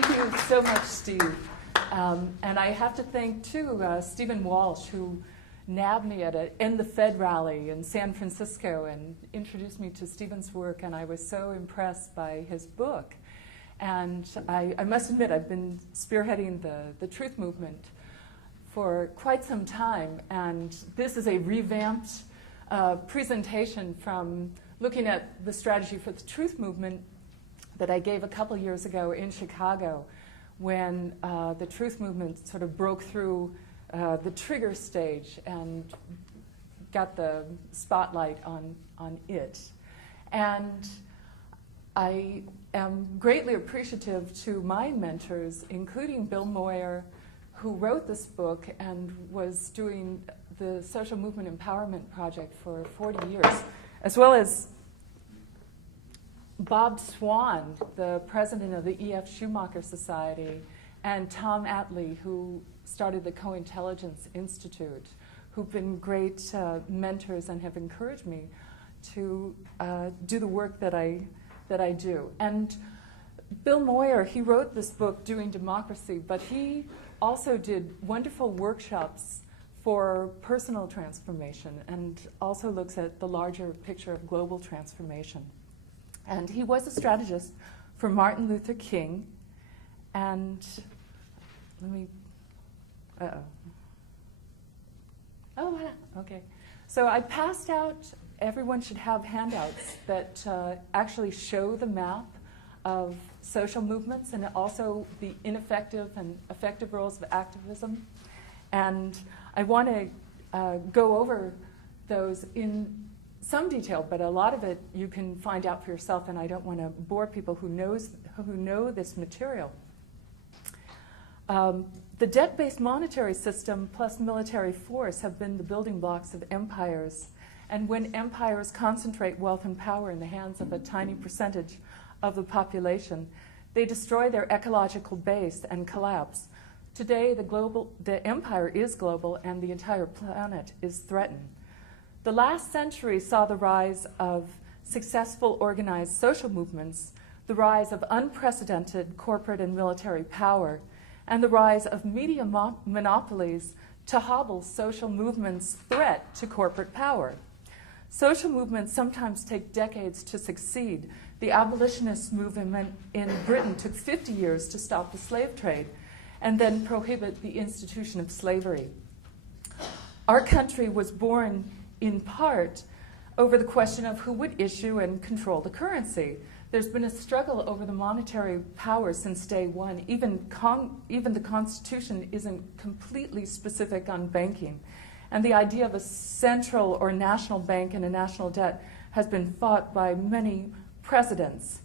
Thank you so much, Steve. And I have to thank, too, Stephen Walsh, who nabbed me in the Fed rally in San Francisco and introduced me to Stephen's work, and I was so impressed by his book. And I must admit, I've been spearheading the truth movement for quite some time, and this is a revamped presentation from looking at the strategy for the truth movement that I gave a couple years ago in Chicago, when the truth movement sort of broke through the trigger stage and got the spotlight on it. And I am greatly appreciative to my mentors, including Bill Moyer, who wrote this book and was doing the Social Movement Empowerment Project for 40 years, as well as Bob Swan, the president of the E.F. Schumacher Society, and Tom Attlee, who started the Co-Intelligence Institute, who've been great mentors and have encouraged me to do the work that I do. And Bill Moyer, he wrote this book, Doing Democracy, but he also did wonderful workshops for personal transformation and also looks at the larger picture of global transformation. And he was a strategist for Martin Luther King. And let me, okay. So I passed out, everyone should have handouts that actually show the map of social movements and also the ineffective and effective roles of activism. And I want to go over those in some detail, but a lot of it you can find out for yourself, and I don't want to bore people who know this material. The debt-based monetary system plus military force have been the building blocks of empires. And when empires concentrate wealth and power in the hands of a tiny percentage of the population, they destroy their ecological base and collapse. Today, the empire is global and the entire planet is threatened. The last century saw the rise of successful organized social movements, the rise of unprecedented corporate and military power, and the rise of media monopolies to hobble social movements' threat to corporate power. Social movements sometimes take decades to succeed. The abolitionist movement in Britain took 50 years to stop the slave trade and then prohibit the institution of slavery. Our country was born in part over the question of who would issue and control the currency. There's been a struggle over the monetary power since day one. Even the Constitution isn't completely specific on banking. And the idea of a central or national bank and a national debt has been fought by many presidents.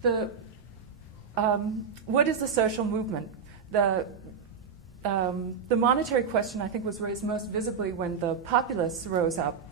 What is the social movement? The monetary question, I think, was raised most visibly when the populists rose up.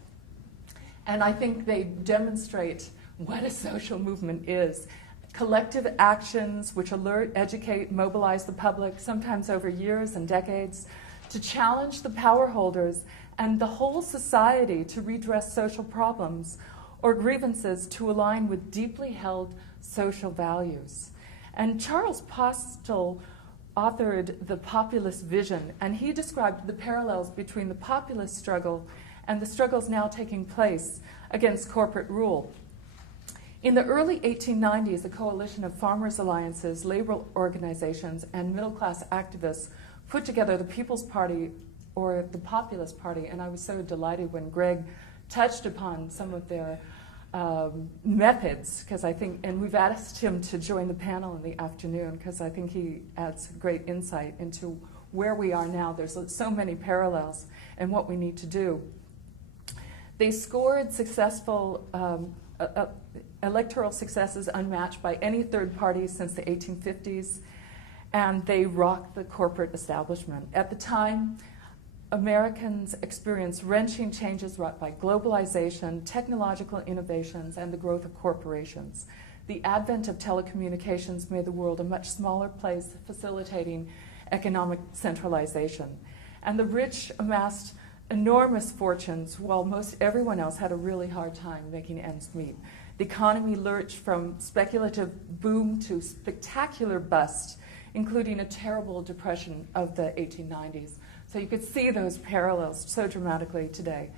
And I think they demonstrate what a social movement is. Collective actions which alert, educate, mobilize the public, sometimes over years and decades, to challenge the power holders and the whole society to redress social problems or grievances to align with deeply held social values. And Charles Postel authored The Populist Vision, and he described the parallels between the populist struggle and the struggles now taking place against corporate rule. In the early 1890s, a coalition of farmers' alliances, labor organizations, and middle-class activists put together the People's Party, or the Populist Party, and I was so delighted when Greg touched upon some of their methods, because I think, and we've asked him to join the panel in the afternoon, because I think he adds great insight into where we are now. There's so many parallels and what we need to do. They scored successful electoral successes unmatched by any third party since the 1850s, and they rocked the corporate establishment. At the time, Americans experienced wrenching changes wrought by globalization, technological innovations, and the growth of corporations. The advent of telecommunications made the world a much smaller place, facilitating economic centralization. And the rich amassed enormous fortunes, while most everyone else had a really hard time making ends meet. The economy lurched from speculative boom to spectacular bust, including a terrible depression of the 1890s. So you could see those parallels so dramatically today.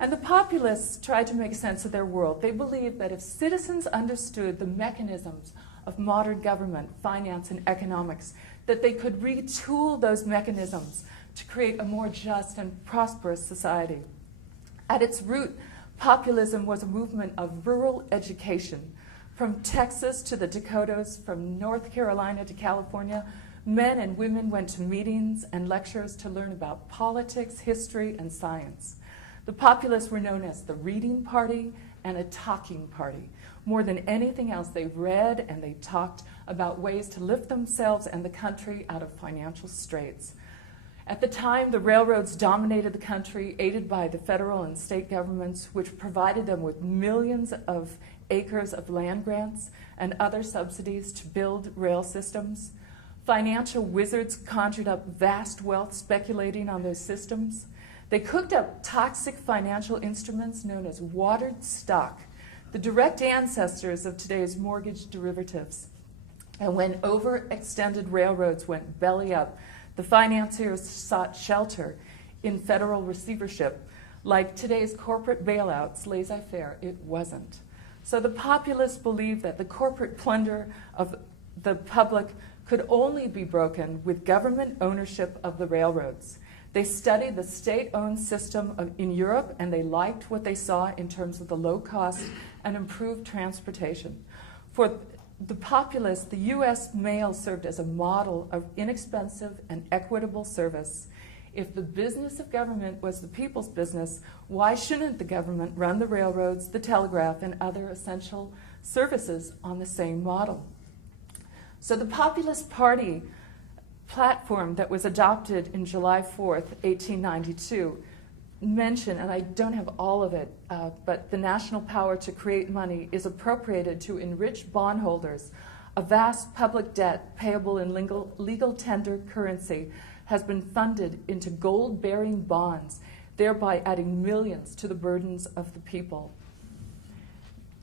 And the populists tried to make sense of their world. They believed that if citizens understood the mechanisms of modern government, finance, and economics, that they could retool those mechanisms to create a more just and prosperous society. At its root, populism was a movement of rural education. From Texas to the Dakotas, from North Carolina to California, men and women went to meetings and lectures to learn about politics, history, and science. The populists were known as the reading party and a talking party. More than anything else, they read and they talked about ways to lift themselves and the country out of financial straits. At the time, the railroads dominated the country, aided by the federal and state governments, which provided them with millions of acres of land grants and other subsidies to build rail systems. Financial wizards conjured up vast wealth speculating on those systems. They cooked up toxic financial instruments known as watered stock, the direct ancestors of today's mortgage derivatives. And when overextended railroads went belly up, the financiers sought shelter in federal receivership. Like today's corporate bailouts, laissez-faire, it wasn't. So the populists believed that the corporate plunder of the public could only be broken with government ownership of the railroads. They studied the state-owned system in Europe, and they liked what they saw in terms of the low cost and improved transportation. For the populists, the U.S. mail served as a model of inexpensive and equitable service. If the business of government was the people's business, why shouldn't the government run the railroads, the telegraph, and other essential services on the same model? So the Populist Party platform that was adopted in July 4th, 1892, mentioned, and I don't have all of it, but the national power to create money is appropriated to enrich bondholders. A vast public debt payable in legal tender currency has been funded into gold-bearing bonds, thereby adding millions to the burdens of the people.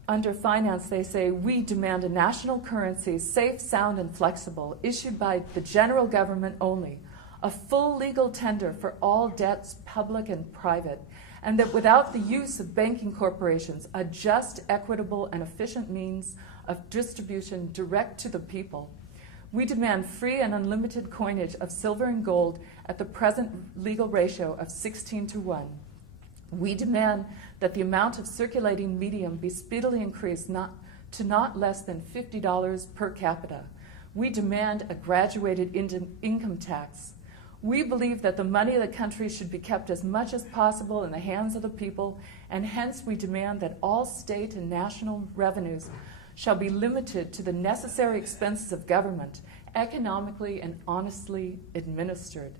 Under finance, they say, we demand a national currency, safe, sound, and flexible, issued by the general government only, a full legal tender for all debts, public and private, and that without the use of banking corporations, a just, equitable, and efficient means of distribution direct to the people. We demand free and unlimited coinage of silver and gold at the present legal ratio of 16:1. We demand that the amount of circulating medium be speedily increased to not less than $50 per capita. We demand a graduated income tax. We believe that the money of the country should be kept as much as possible in the hands of the people, and hence we demand that all state and national revenues shall be limited to the necessary expenses of government, economically and honestly administered.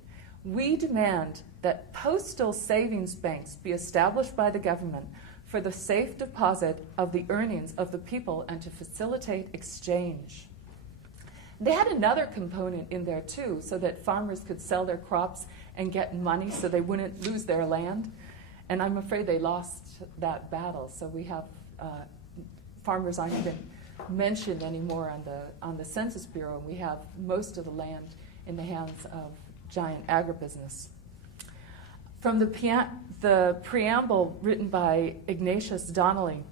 We demand that postal savings banks be established by the government for the safe deposit of the earnings of the people and to facilitate exchange. They had another component in there too, so that farmers could sell their crops and get money so they wouldn't lose their land. And I'm afraid they lost that battle, so we have farmers aren't even mentioned anymore on the Census Bureau, and we have most of the land in the hands of giant agribusiness. From the preamble written by Ignatius Donnelly,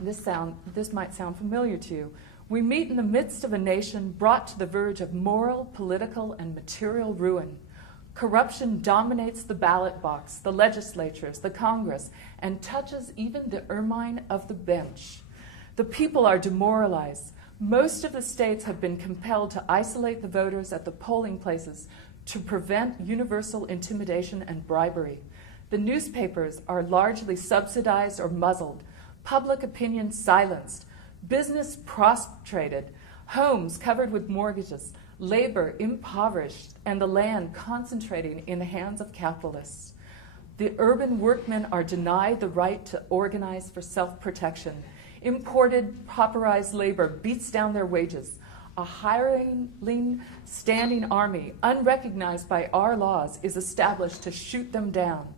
this might sound familiar to you. We meet in the midst of a nation brought to the verge of moral, political, and material ruin. Corruption dominates the ballot box, the legislatures, the Congress, and touches even the ermine of the bench. The people are demoralized. Most of the states have been compelled to isolate the voters at the polling places to prevent universal intimidation and bribery. The newspapers are largely subsidized or muzzled, public opinion silenced, business prostrated, homes covered with mortgages, labor impoverished, and the land concentrating in the hands of capitalists. The urban workmen are denied the right to organize for self-protection. Imported, pauperized labor beats down their wages. A hireling standing army, unrecognized by our laws, is established to shoot them down.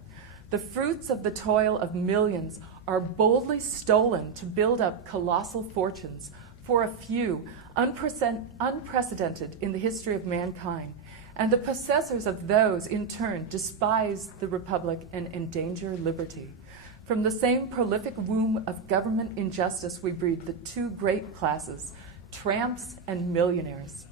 The fruits of the toil of millions are boldly stolen to build up colossal fortunes for a few, unprecedented in the history of mankind, and the possessors of those, in turn, despise the republic and endanger liberty. From the same prolific womb of government injustice we breed the two great classes, tramps and millionaires.